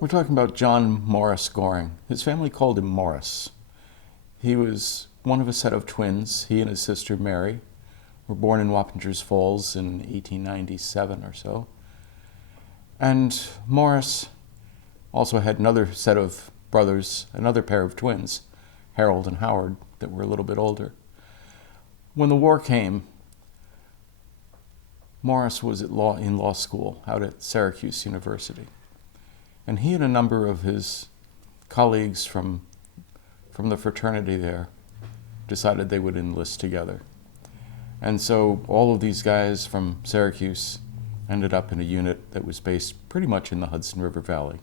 We're talking about John Morris Goring. His family called him Morris. He was one of a set of twins. He and his sister Mary were born in Wappingers Falls in 1897 or so. And Morris also had another set of brothers, another pair of twins, Harold and Howard, that were a little bit older. When the war came, Morris was in law school out at Syracuse University. And he and a number of his colleagues from the fraternity there decided they would enlist together. And so all of these guys from Syracuse ended up in a unit that was based pretty much in the Hudson River Valley,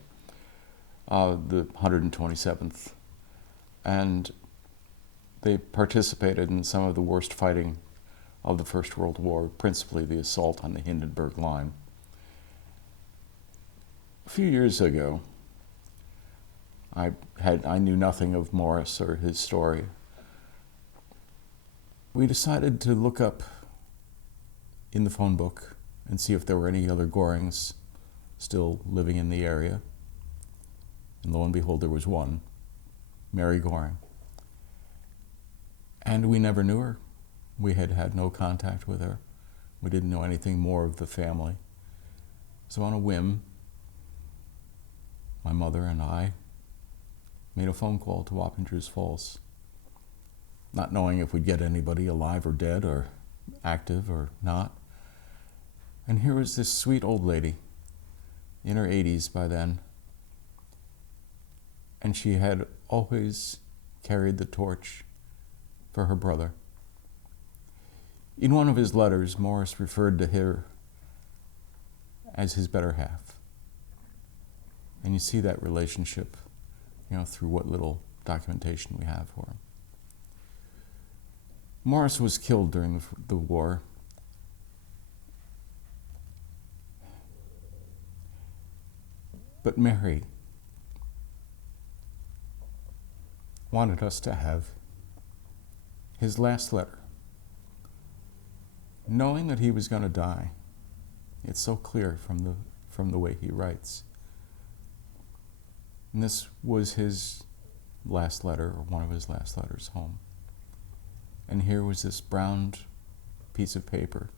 the 127th. And they participated in some of the worst fighting of the First World War, principally the assault on the Hindenburg Line. A few years ago, I knew nothing of Morris or his story. We decided to look up in the phone book and see if there were any other Gorings still living in the area. And lo and behold, there was one, Mary Goring. And we never knew her. We had had no contact with her. We didn't know anything more of the family. So on a whim, my mother and I made a phone call to Wappingers Falls, not knowing if we'd get anybody alive or dead or active or not. And here was this sweet old lady, in her 80s by then, and she had always carried the torch for her brother. In one of his letters, Morris referred to her as his better half. And you see that relationship, through what little documentation we have for him. Morris was killed during the war. But Mary wanted us to have his last letter. Knowing that he was going to die, it's so clear from the way he writes. And this was his last letter, or one of his last letters home. And here was this brown piece of paper,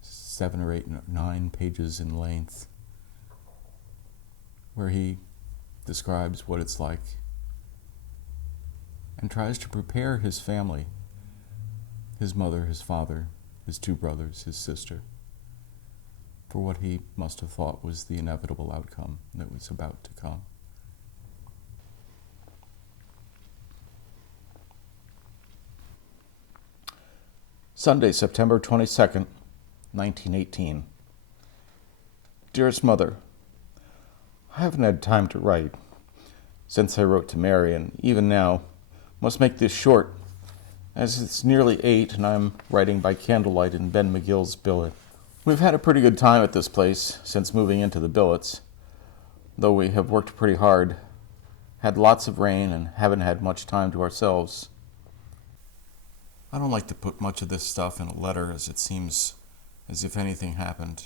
7 or 8, 9 pages in length, where he describes what it's like and tries to prepare his family, his mother, his father, his 2 brothers, his sister, for what he must have thought was the inevitable outcome that was about to come. Sunday, September 22nd, 1918. Dearest Mother, I haven't had time to write since I wrote to Mary, and even now must make this short, as it's nearly 8 and I'm writing by candlelight in Ben McGill's billet. We've had a pretty good time at this place since moving into the billets, though we have worked pretty hard, had lots of rain, and haven't had much time to ourselves. I don't like to put much of this stuff in a letter, as it seems as if anything happened,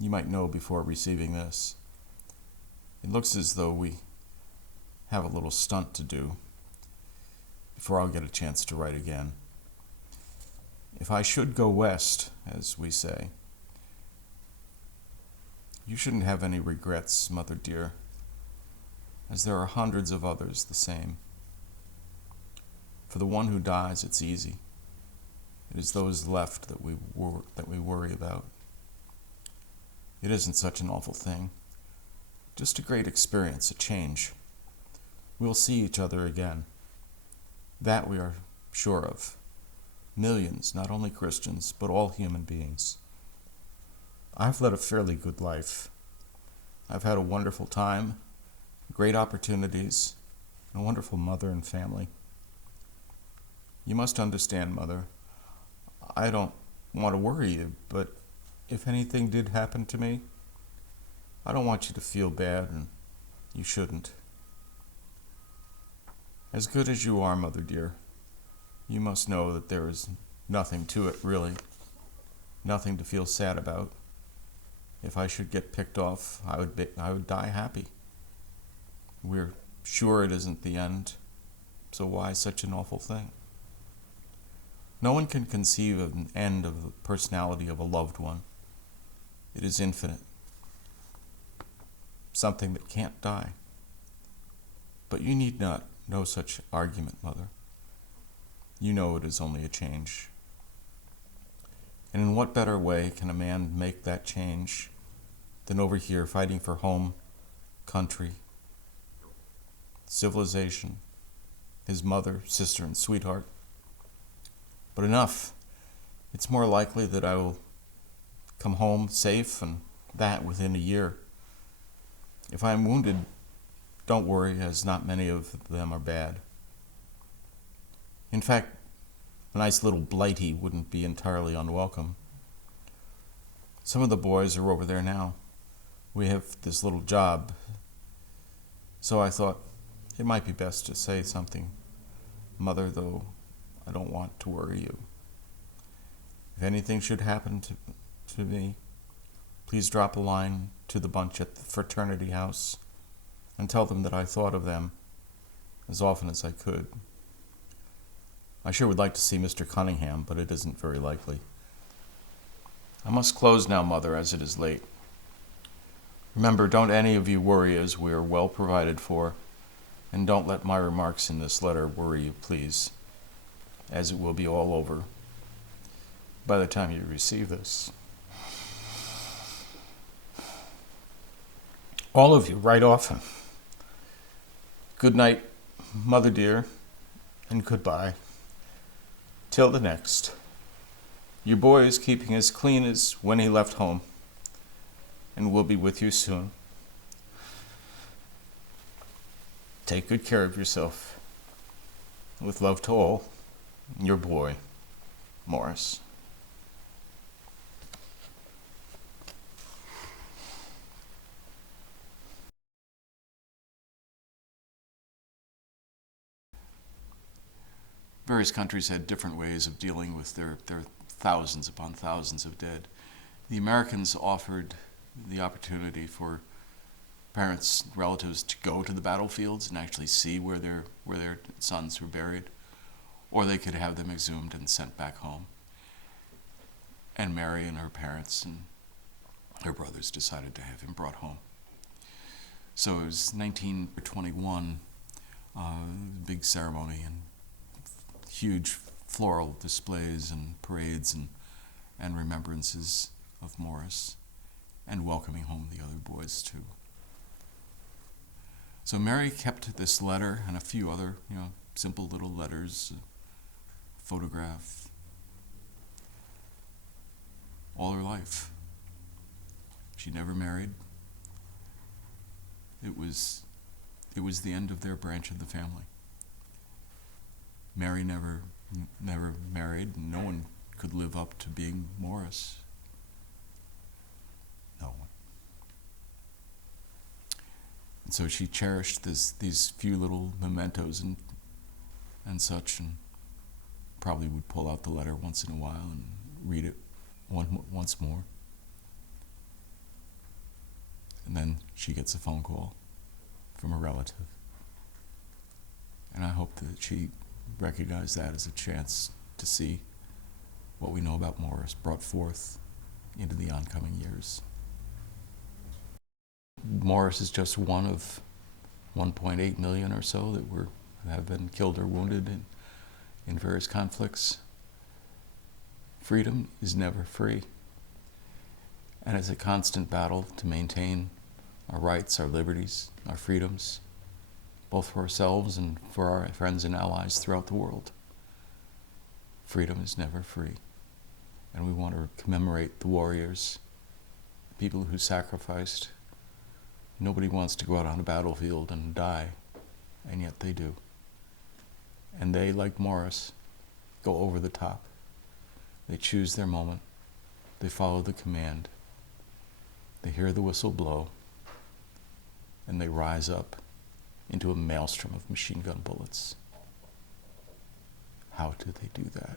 you might know before receiving this. It looks as though we have a little stunt to do before I'll get a chance to write again. If I should go west, as we say, you shouldn't have any regrets, Mother dear, as there are hundreds of others the same. For the one who dies, it's easy. It is those left that we worry about. It isn't such an awful thing. Just a great experience, a change. We'll see each other again. That we are sure of. Millions, not only Christians, but all human beings. I've led a fairly good life. I've had a wonderful time, great opportunities, and a wonderful mother and family. You must understand, Mother, I don't want to worry you, but if anything did happen to me, I don't want you to feel bad, and you shouldn't. As good as you are, Mother dear, you must know that there is nothing to it, really. Nothing to feel sad about. If I should get picked off, I would die happy. We're sure it isn't the end, so why such an awful thing? No one can conceive of an end of the personality of a loved one. It is infinite, something that can't die. But you need not know such argument, Mother. You know it is only a change. And in what better way can a man make that change than over here fighting for home, country, civilization, his mother, sister, and sweetheart? But enough. It's more likely that I will come home safe, and that within a year. If I am wounded, don't worry, as not many of them are bad. In fact, a nice little blighty wouldn't be entirely unwelcome. Some of the boys are over there now. We have this little job. So I thought it might be best to say something, Mother, though I don't want to worry you. If anything should happen to me, please drop a line to the bunch at the fraternity house and tell them that I thought of them as often as I could. I sure would like to see Mr. Cunningham, but it isn't very likely. I must close now, Mother, as it is late. Remember, don't any of you worry, as we are well provided for, and don't let my remarks in this letter worry you, please, as it will be all over by the time you receive this. All of you, write often. Good night, Mother dear, and goodbye. Till the next. Your boy is keeping as clean as when he left home, and will be with you soon. Take good care of yourself. With love to all, your boy, Morris. Various countries had different ways of dealing with their thousands upon thousands of dead. The Americans offered the opportunity for parents, relatives to go to the battlefields and actually see where their sons were buried, or they could have them exhumed and sent back home. And Mary and her parents and her brothers decided to have him brought home. So it was 1921, big ceremony and huge floral displays and parades and remembrances of Morris, and welcoming home the other boys too. So Mary kept this letter and a few other, simple little letters, photograph, all her life. She never married. It was the end of their branch of the family. Mary never married, and no one could live up to being Morris. No one. And so she cherished these few little mementos and such, and probably would pull out the letter once in a while and read it once more. And then she gets a phone call from a relative. And I hope that she recognized that as a chance to see what we know about Morris brought forth into the oncoming years. Morris is just one of 1.8 million or so that have been killed or wounded in various conflicts. Freedom is never free, and it's a constant battle to maintain our rights, our liberties, our freedoms, both for ourselves and for our friends and allies throughout the world. Freedom is never free, and we want to commemorate the warriors, people who sacrificed. Nobody wants to go out on a battlefield and die, and yet they do. And they, like Morris, go over the top. They choose their moment. They follow the command. They hear the whistle blow, and they rise up into a maelstrom of machine gun bullets. How do they do that?